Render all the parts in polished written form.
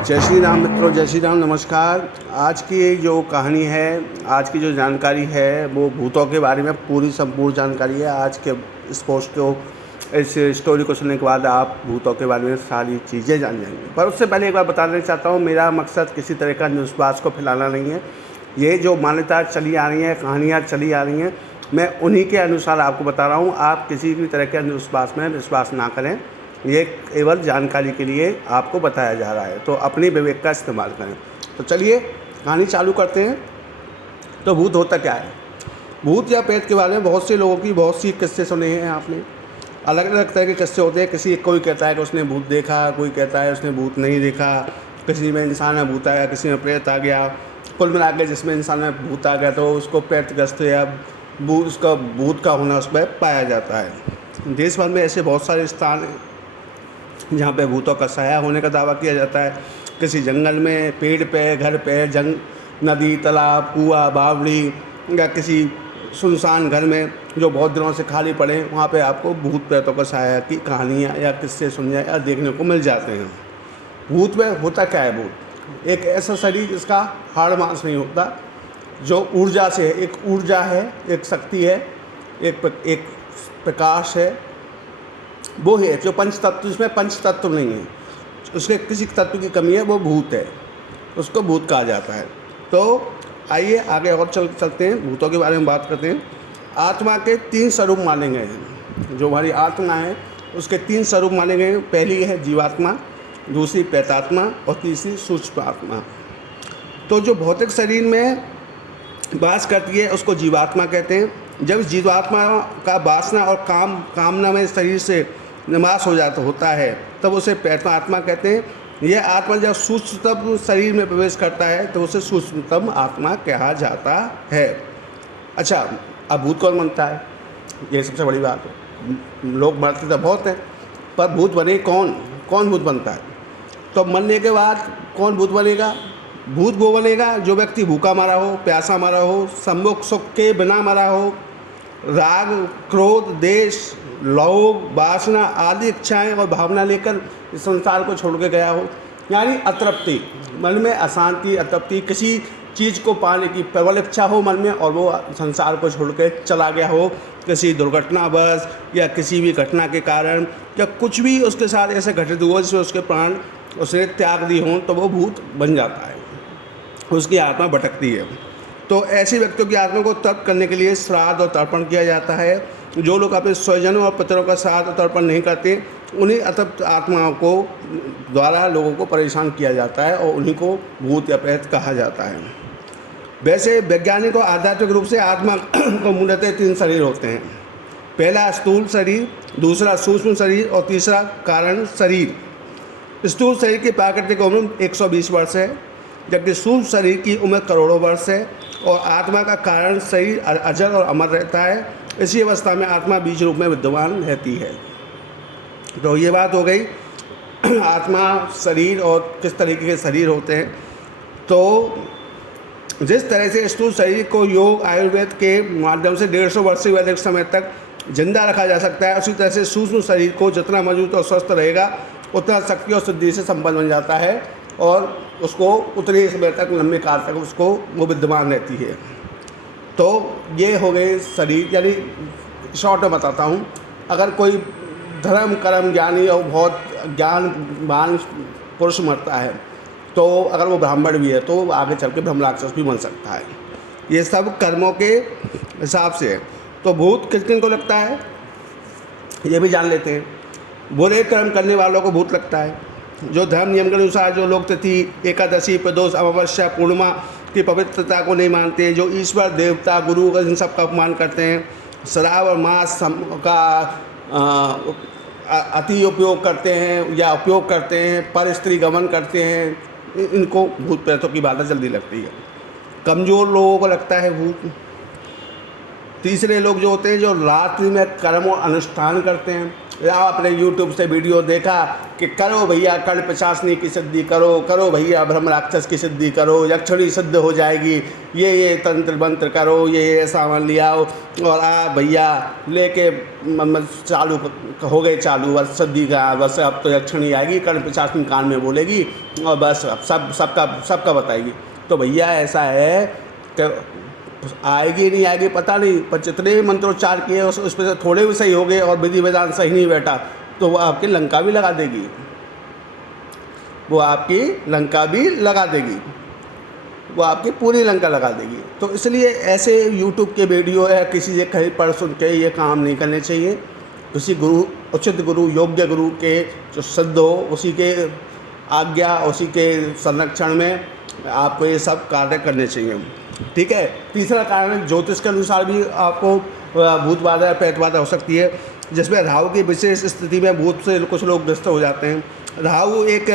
जय श्री राम मित्रों, जय श्री राम, नमस्कार। आज की जो कहानी है, आज की जो जानकारी है वो भूतों के बारे में पूरी संपूर्ण जानकारी है। आज के इस पोस्ट को, इस स्टोरी को सुनने के बाद आप भूतों के बारे में सारी चीज़ें जान जाएंगे। पर उससे पहले एक बार बताना चाहता हूँ, मेरा मकसद किसी तरह का न्यूज़ को फैलाना नहीं है। ये जो मान्यता चली आ रही हैं, कहानियाँ चली आ रही हैं, मैं उन्हीं के अनुसार आपको बता रहा हूँ। आप किसी भी तरह के न्यूज़ में विश्वास ना करें। ये केवल जानकारी के लिए आपको बताया जा रहा है, तो अपनी विवेक का इस्तेमाल करें। तो चलिए कहानी चालू करते हैं। तो भूत होता क्या है? भूत या प्रेत के बारे में बहुत से लोगों की बहुत सी किस्से सुने हैं आपने। अलग अलग तरह के किस्से होते हैं। कोई कहता है कि उसने भूत देखा, कोई कहता है उसने भूत नहीं देखा, किसी में इंसान में भूत आया, किसी में प्रेत आ गया। कुल मिला के जिसमें इंसान में भूत आ गया तो उसको प्रेतग्रस्त या उसका भूत का होना उसमें पाया जाता है। देश भर में ऐसे बहुत सारे स्थान जहाँ पे भूतों का साया होने का दावा किया जाता है। किसी जंगल में, पेड़ पे, घर पे, नदी, तालाब, कुआं, बावड़ी या किसी सुनसान घर में जो बहुत दिनों से खाली पड़े, वहाँ पे आपको भूत प्रेतों का साया की कहानियाँ या किस्से सुनने या देखने को मिल जाते हैं। भूत में होता क्या है? भूत एक ऐसा शरीर जिसका हाड़ मांस नहीं होता, जो ऊर्जा से है। एक ऊर्जा है, एक शक्ति है, एक प्रकाश है, वो है जो पंच तत्व। इसमें पंच तत्व नहीं है, उसके किसी तत्व की कमी है, वो भूत है, उसको भूत कहा जाता है। तो आइए आगे और चलते हैं, भूतों के बारे में बात करते हैं। आत्मा के 3 स्वरूप माने गए हैं। जो हमारी आत्मा है उसके 3 स्वरूप माने गए हैं। पहली है जीवात्मा, दूसरी प्रेतात्मा और तीसरी सूक्ष्म आत्मा। तो जो भौतिक शरीर में वास करती है उसको जीवात्मा कहते हैं। जब जीवात्मा का वासना और कामना में शरीर से निवास होता है तब उसे प्रेतात्मा कहते हैं। यह आत्मा जब सूक्ष्मतम शरीर में प्रवेश करता है तो उसे सूक्ष्मतम आत्मा कहा जाता है। अच्छा, अब भूत कौन बनता है? ये सबसे बड़ी बात है। लोग मरते तो बहुत हैं, पर भूत बने कौन? कौन भूत बनता है? तो मरने के बाद कौन भूत बनेगा? भूत वो बनेगा जो व्यक्ति भूखा मरा हो, प्यासा मरा हो, सम्मुख सुख के बिना मरा हो, राग, क्रोध, देश, लोभ, वासना आदि इच्छाएं और भावना लेकर इस संसार को छोड़ के गया हो। यानी अतृप्ति, मन में अशांति, अतृप्ति, किसी चीज़ को पाने की प्रबल इच्छा हो मन में और वो संसार को छोड़ के चला गया हो, किसी दुर्घटनावश या किसी भी घटना के कारण, या कुछ भी उसके साथ ऐसे घटित हुआ जिसमें उसके प्राण उसने त्याग दी हों, तो वो भूत बन जाता है, उसकी आत्मा भटकती है। तो ऐसे व्यक्तियों की आत्मा को तर्पण करने के लिए श्राद्ध और तर्पण किया जाता है। जो लोग अपने स्वजनों और पितरों का श्राद्ध और तर्पण नहीं करते, उन्हीं अतृप्त आत्माओं को द्वारा लोगों को परेशान किया जाता है और उन्हीं को भूत या प्रेत कहा जाता है। वैसे वैज्ञानिक और आध्यात्मिक रूप से आत्मा को मूलतः 3 शरीर होते हैं। पहला स्थूल शरीर, दूसरा सूक्ष्म शरीर और तीसरा कारण शरीर। स्थूल शरीर की प्राकृतिक उम्र 120 वर्ष है, जबकि सूक्ष्म शरीर की उम्र करोड़ों वर्ष है और आत्मा का कारण शरीर अजर और अमर रहता है। इसी अवस्था में आत्मा बीज रूप में विद्यमान रहती है। तो ये बात हो गई आत्मा, शरीर और किस तरीके के शरीर होते हैं। तो जिस तरह से स्थूल शरीर को योग आयुर्वेद के माध्यम से 150 वर्ष से अधिक समय तक जिंदा रखा जा सकता है, उसी तरह से सूक्ष्म शरीर को जितना मजबूत और स्वस्थ रहेगा उतना शक्ति और सिद्धि से संपन्न बन जाता है और उसको उतने समय तक, लंबे काल तक उसको वो विद्यमान रहती है। तो ये हो गए शरीर। यानी शॉर्ट में बताता हूँ, अगर कोई धर्म कर्म ज्ञानी और बहुत ज्ञानवान पुरुष मरता है तो अगर वो ब्राह्मण भी है तो आगे चल के ब्रह्म राक्षस भी बन सकता है। ये सब कर्मों के हिसाब से है। तो भूत किस किन को लगता है ये भी जान लेते हैं। बुरे कर्म करने वालों को भूत लगता है। जो धर्म नियम के अनुसार जो लोग तिथि, एकादशी, प्रदोष, अमावस्या, पूर्णिमा की पवित्रता को नहीं मानते, जो ईश्वर, देवता, गुरु इन सब का अपमान करते हैं, शराब और मांस का अति उपयोग करते हैं या उपयोग करते हैं, पर स्त्री गमन करते हैं, इनको भूत प्रेतों की बाधा जल्दी लगती है। कमज़ोर लोगों को लगता है भूत। तीसरे लोग जो होते हैं जो रात्रि में कर्म और अनुष्ठान करते हैं या आपने यूट्यूब से वीडियो देखा कि करो भैया कर्ण पिशाचनी की सिद्धि करो, करो भैया ब्रह्म राक्षस की सिद्धि करो, यक्षिणी सिद्ध हो जाएगी, ये तंत्र मंत्र करो, ये सामान ले आओ, और आप भैया लेके चालू हो गए चालू, बस सिद्धि का, बस अब तो यक्षिणी आएगी, कर्ण पिशाचनी कान में बोलेगी और बस अब सबका बताएगी। तो भैया ऐसा है कि आएगी नहीं आएगी पता नहीं, पर जितने भी मंत्रोच्चार किए उसमें से थोड़े भी सही हो गए और विधि विधान सही नहीं बैठा तो वो आपकी लंका भी लगा देगी, वो आपकी लंका भी लगा देगी, वो आपकी पूरी लंका लगा देगी। तो इसलिए ऐसे यूट्यूब के वीडियो है किसी से कहीं पढ़ सुन के ये काम नहीं करने चाहिए। किसी गुरु, उचित गुरु, योग्य गुरु के जो सिद्ध हो उसी के आज्ञा, उसी के संरक्षण में आपको ये सब कार्य करने चाहिए। ठीक है। तीसरा कारण ज्योतिष के अनुसार भी आपको भूत बाधा, प्रेत बाधा हो सकती है, जिसमें राहु की विशेष स्थिति में भूत से कुछ लोग ग्रस्त हो जाते हैं। राहु एक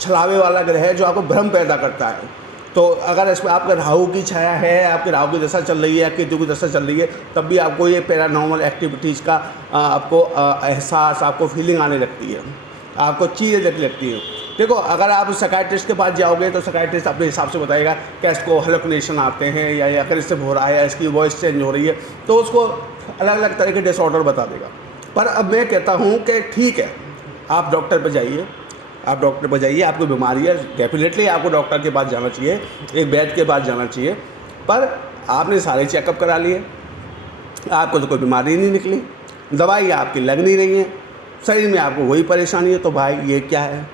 छलावे वाला ग्रह है जो आपको भ्रम पैदा करता है। तो अगर इसमें आपका राहु की छाया है, आपके राहु की दशा चल रही है, केतु की दशा चल रही है, तब भी आपको ये पैरानॉर्मल एक्टिविटीज़ का आपको एहसास, आपको फीलिंग आने लगती है, आपको चीज़ें लगती है। देखो, अगर आप साइकियाट्रिस्ट के पास जाओगे तो साइकियाट्रिस्ट अपने हिसाब से बताएगा कि इसको हेलुसिनेशन आते हैं या अग्रेसिव हो रहा है या इसकी वॉइस चेंज हो रही है, तो उसको अलग अलग तरह के डिसऑर्डर बता देगा। पर अब मैं कहता हूँ कि ठीक है, आप डॉक्टर पर जाइए, आप डॉक्टर पर जाइए, आपको बीमारी है, डेफिनेटली आपको डॉक्टर के पास जाना चाहिए, एक वैद्य के पास जाना चाहिए। पर आपने सारे चेकअप करा लिए, आपको तो कोई बीमारी नहीं निकली, दवाई आपकी लग नहीं रही है, शरीर में आपको वही परेशानी है, तो भाई ये क्या है?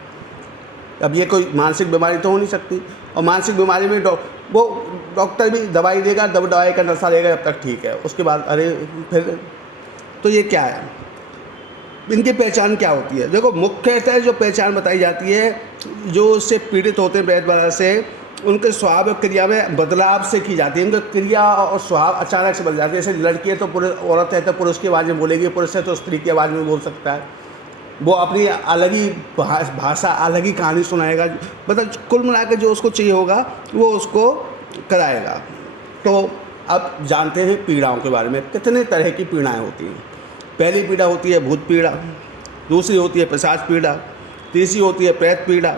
अब ये कोई मानसिक बीमारी तो हो नहीं सकती। और मानसिक बीमारी में वो डॉक्टर भी दवाई देगा, दवाई का नशा देगा, जब तक ठीक है, उसके बाद अरे फिर तो ये क्या है? इनकी पहचान क्या होती है? देखो, मुख्यतः जो पहचान बताई जाती है, जो उससे पीड़ित होते हैं प्रेत बाधा से, उनके स्वभाव और क्रिया में बदलाव से की जाती है। उनकी क्रिया और स्वभाव अचानक से बदल जाती है। जैसे लड़की है तो औरत है तो पुरुष की आवाज़ में बोलेगी, पुरुष है तो स्त्री की आवाज़ में बोल सकता है, वो अपनी अलग ही भाषा, अलग ही कहानी सुनाएगा, मतलब कुल मिला के जो उसको चाहिए होगा वो उसको कराएगा। तो अब जानते हैं पीड़ाओं के बारे में। कितने तरह की पीड़ाएं होती हैं। पहली पीड़ा होती है भूत पीड़ा, दूसरी होती है पिशाच पीड़ा, तीसरी होती है प्रेत पीड़ा,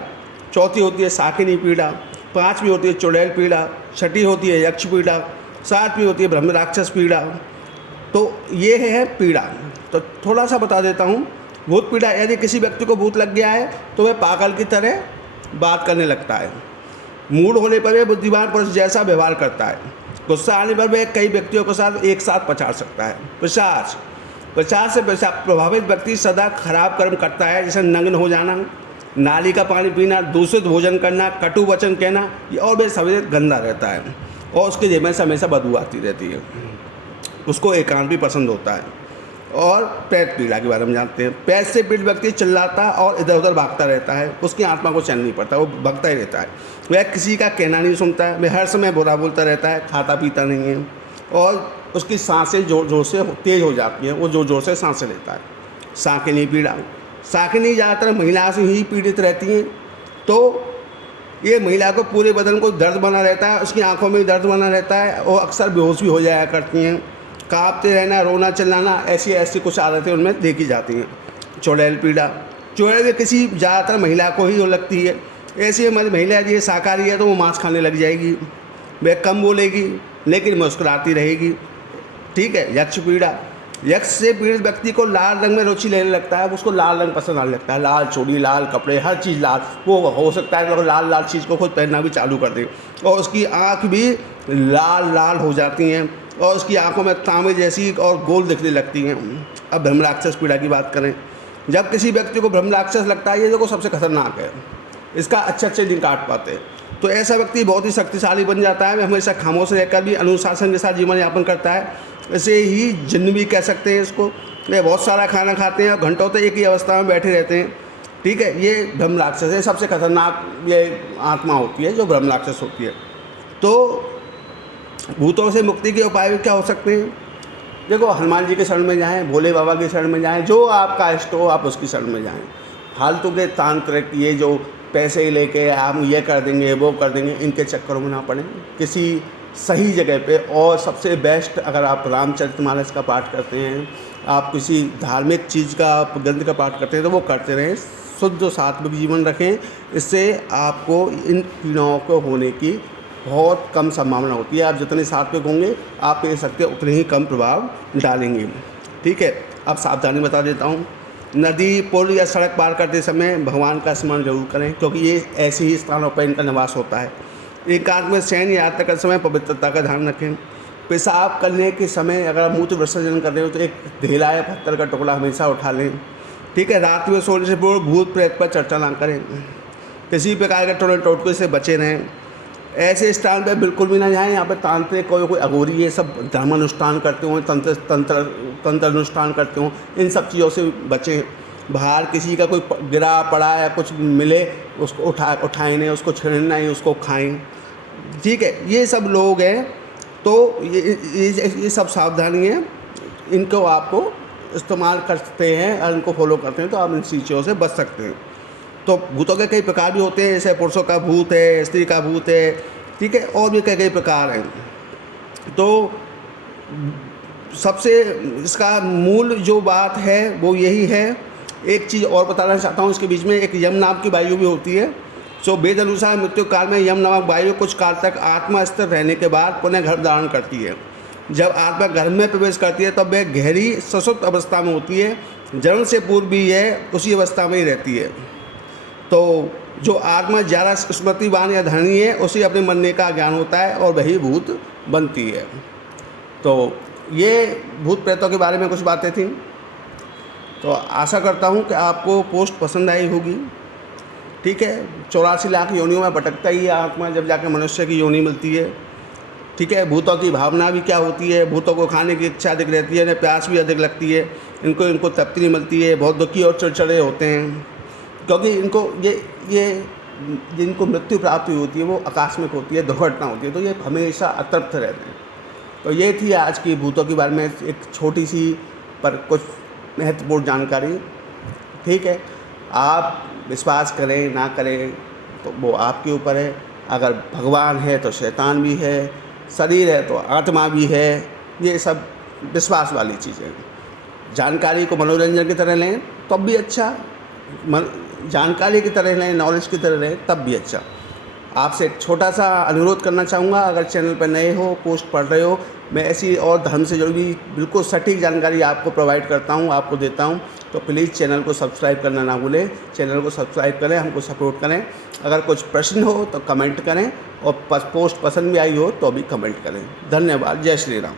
चौथी होती है शाकिनी पीड़ा, पाँचवीं होती है चुड़ैल पीड़ा, छठी होती है यक्ष पीड़ा, सातवीं होती है ब्रह्म राक्षस पीड़ा। तो ये है पीड़ा। तो थोड़ा सा बता देता हूँ। भूत पीड़ा, यदि किसी व्यक्ति को भूत लग गया है तो वह पागल की तरह बात करने लगता है, मूड होने पर वह बुद्धिमान पुरुष जैसा व्यवहार करता है, गुस्सा आने पर वह कई व्यक्तियों के साथ एक साथ पछाड़ सकता है। पिशाच से प्रभावित व्यक्ति सदा खराब कर्म करता है, जैसे नग्न हो जाना, नाली का पानी पीना, दूषित भोजन करना, कटु वचन कहना, और वह सभी गंदा रहता है और उसके जेब में से हमेशा बदबू आती रहती है। उसको एकांत भी पसंद होता है। और प्रेत पीड़ा के बारे में जानते हैं। प्रेत से पीड़ित व्यक्ति चिल्लाता और इधर उधर भागता रहता है, उसकी आत्मा को चैन नहीं पड़ता, वो भगता ही रहता है। वह किसी का कहना नहीं सुनता है, वह हर समय बुरा बोलता रहता है, खाता पीता नहीं है, और उसकी सांसें जोर जोर से तेज हो जाती हैं, वो जोर जोर से सांसें लेता है। शाकिनी पीड़ा, शाकिनी ज़्यादातर महिला से ही पीड़ित रहती हैं। तो ये महिला को पूरे बदन को दर्द बना रहता है, उसकी आंखों में दर्द बना रहता है, और अक्सर बेहोश भी हो जाया करती हैं। काँपते रहना, रोना चिल्लाना, ऐसी कुछ आदतें उनमें देखी जाती हैं। चुड़ैल पीड़ा, चुड़ैल किसी ज़्यादातर महिला को ही लगती है। ऐसी हमारी महिला यदि शाकाहारी है तो वो मांस खाने लग जाएगी, वह कम बोलेगी लेकिन मुस्कुराती रहेगी। ठीक है। यक्ष पीड़ा, यक्ष से पीड़ित व्यक्ति को लाल रंग में रुचि लेने लगता है, उसको लाल रंग पसंद आने लगता है, लाल चूड़ी, लाल कपड़े, हर चीज़ लाल। वो हो सकता है तो लाल चीज़ को खुद पहनना भी चालू कर दे, और उसकी आँख भी लाल हो जाती हैं, और उसकी आंखों में तांबे जैसी और गोल दिखने लगती हैं। अब ब्रह्म राक्षस पीड़ा की बात करें। जब किसी व्यक्ति को ब्रह्म राक्षस लगता है, ये देखो सबसे खतरनाक है, इसका अच्छे दिन काट पाते हैं, तो ऐसा व्यक्ति बहुत ही शक्तिशाली बन जाता है। वह हमेशा खामोश रहकर भी अनुशासन के साथ जीवन यापन करता है। ऐसे ही जिन्न भी कह सकते हैं इसको। वे बहुत सारा खाना खाते हैं और घंटों तक एक ही अवस्था में बैठे रहते हैं। ठीक है। ये ब्रह्म राक्षस है, सबसे खतरनाक ये आत्मा होती है जो ब्रह्म राक्षस होती है। तो भूतों से मुक्ति के उपाय भी क्या हो सकते हैं? देखो, हनुमान जी के शरण में जाएं, भोले बाबा के शरण में जाएं, जो आपका इष्ट हो आप उसकी शरण में जाएं। फालतू के तांत्रिक, ये जो पैसे लेके हम ये कर देंगे वो कर देंगे, इनके चक्करों में ना पड़ें। किसी सही जगह पे। और सबसे बेस्ट, अगर आप रामचरितमानस का पाठ करते हैं, आप किसी धार्मिक चीज़ का ग्रंथ का पाठ करते हैं, तो वो करते रहें। शुद्ध और सात्विक जीवन रखें, इससे आपको इन पीड़ाओं को होने की बहुत कम संभावना होती है। आप जितने सात्विक होंगे, आप कह सकते उतने ही कम प्रभाव डालेंगे। ठीक है, अब सावधानी बता देता हूँ। नदी, पुल या सड़क पार करते समय भगवान का स्मरण जरूर करें, क्योंकि ये ऐसे ही स्थानों पर इनका निवास होता है। एकांत में शयन यात्रा करते समय पवित्रता का ध्यान रखें। पेशाब करने के समय अगर आप मूत्र विसर्जन कर रहे हो तो एक ढेला या पत्थर का टुकड़ा हमेशा उठा लें। ठीक है, रात में सोने से पूर्व भूत प्रेत पर चर्चा ना करें। किसी प्रकार के टोने टोटके से बचे रहें। ऐसे स्थान पे बिल्कुल भी ना जाएं, यहाँ पे तांत्रिक कोई अघोरी ये सब धर्मानुष्ठान करते हों, तंत्र अनुष्ठान करते हों, इन सब चीज़ों से बचें। बाहर किसी का कोई गिरा पड़ा या कुछ मिले, उसको उठाएं नहीं, उसको छेड़ना नहीं, उसको खाएं। ठीक है, ये सब लोग हैं, तो ये सब सावधानी है, इनको आपको इस्तेमाल करते हैं और इनको फॉलो करते हैं तो आप इन चीज़ों से बच सकते हैं। तो भूतों के कई प्रकार भी होते हैं, जैसे पुरुषों का भूत है, स्त्री का भूत है। ठीक है, और भी कई प्रकार हैं। तो सबसे इसका मूल जो बात है वो यही है। एक चीज़ और बताना चाहता हूँ, इसके बीच में एक यम नाम की वायु भी होती है। जो वेद अनुसार मृत्यु काल में यम नामक वायु कुछ काल तक आत्मा स्थिर रहने के बाद पुनः गर्भ धारण करती है। जब आत्मा गर्भ में प्रवेश करती है तब वह गहरी सुषुप्त अवस्था में होती है। जन्म से पूर्व भी यह उसी अवस्था में ही रहती है। तो जो आत्मा ज़्यादा स्मृतिवान या धनी है, उसे अपने मरने का ज्ञान होता है और वही भूत बनती है। तो ये भूत प्रेतों के बारे में कुछ बातें थीं। तो आशा करता हूँ कि आपको पोस्ट पसंद आई होगी। ठीक है, 84 लाख योनियों में भटकता ही है आत्मा, जब जाकर मनुष्य की योनि मिलती है। ठीक है, भूतों की भावना भी क्या होती है, भूतों को खाने की इच्छा अधिक रहती है, इन्हें प्यास भी अधिक लगती है, इनको तृप्ति नहीं मिलती है, बहुत दुखी और चिड़चिड़े होते हैं, क्योंकि इनको ये जिनको मृत्यु प्राप्ति होती है वो आकस्मिक होती है, दुर्घटना होती है, तो ये हमेशा अतृप्त रहते हैं। तो ये थी आज की भूतों के बारे में एक छोटी सी पर कुछ महत्वपूर्ण जानकारी। ठीक है, आप विश्वास करें ना करें तो वो आपके ऊपर है। अगर भगवान है तो शैतान भी है, शरीर है तो आत्मा भी है, ये सब विश्वास वाली चीज़ें। जानकारी को मनोरंजन की तरह लें तब भी अच्छा, जानकारी की तरह लें, नॉलेज की तरह लें तब भी अच्छा। आपसे एक छोटा सा अनुरोध करना चाहूँगा, अगर चैनल पर नए हो, पोस्ट पढ़ रहे हो, मैं ऐसी और धर्म से जुड़ी बिल्कुल सटीक जानकारी आपको प्रोवाइड करता हूँ, आपको देता हूँ, तो प्लीज़ चैनल को सब्सक्राइब करना ना भूलें। चैनल को सब्सक्राइब करें, हमको सपोर्ट करें। अगर कुछ प्रश्न हो तो कमेंट करें, और पोस्ट पसंद भी आई हो तो भी कमेंट करें। धन्यवाद। जय श्री राम।